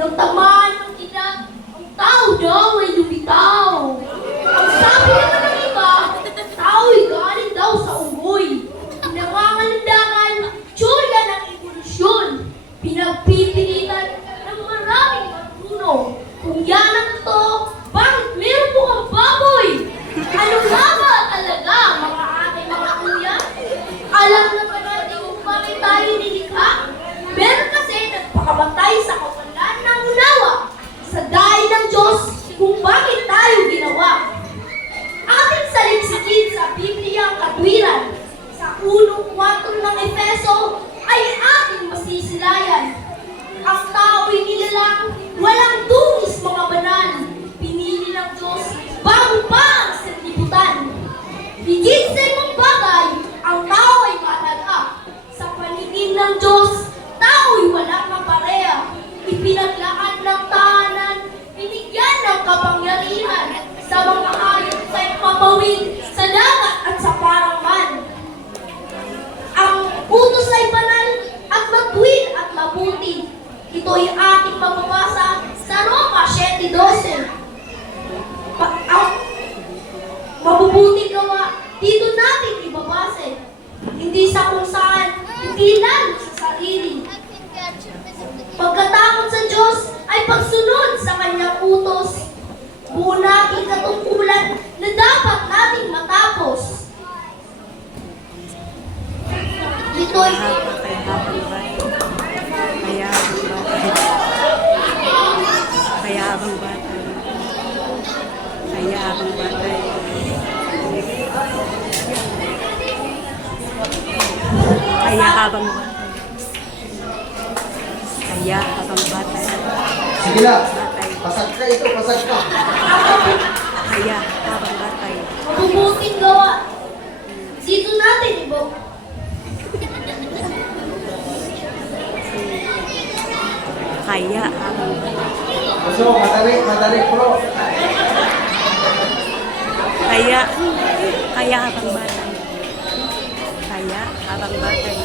Nang tamaan ng ilan, ang tao daw ay lumitaw. Ang sabi naman ng iba, tao'y galing daw sa unggoy. Pinangangalandangan, tsorya ng evolusyon. Pinagpipilitan ng maraming marunong. Kung yan ang totoo, bakit meron po ang baboy? Ano nga ba talaga, mga ating mga kuya? Alam na ba natin kung bakit tayo nilikha? Meron kasi nagpakamatay sa kawalan ng unawa sa dahil ng Diyos kung bakit tayo ginawa. Ating saliksikid sa Biblia ang katwiran. Sa 1:4 ng Efeso ay ating masisilayan. Ang tao'y nilalang, walang dungis mga banal. Pinili ng Diyos bago pa ang sanlibutan. Higit sa ibang bagay, ang tao ay mahalaga. Sa paningin ng Diyos, tao'y walang kapareha. Ipinaglaan ng tahanan, binigyan ng kapangyarihan sa mga hayop sa ipapawid, sa dagat at sa parangan. Ang utos ay banal at matuwid at mabuti. Ito ay ating mababasa sa Roma 7:12. Ang mabubuting gawa, dito natin ibabase. Hindi sa kung saan, hindi lang sa sarili. Pagkatakot sa Diyos ay pagsunod sa Kanyang utos. Buo nating katungkulan na dapat nating matapos. Ito'y Kaya abang batay. Kaya abang batay. Kaya habang batay. Kaya habang batay. Sige na. Pasag ka ito, pasag ka. Kaya habang batay. mabubuting gawa. Dito natin ibo. Kaya habang batay. Gusto mo, matarik bro. Kaya habang batay. Kaya habang batay.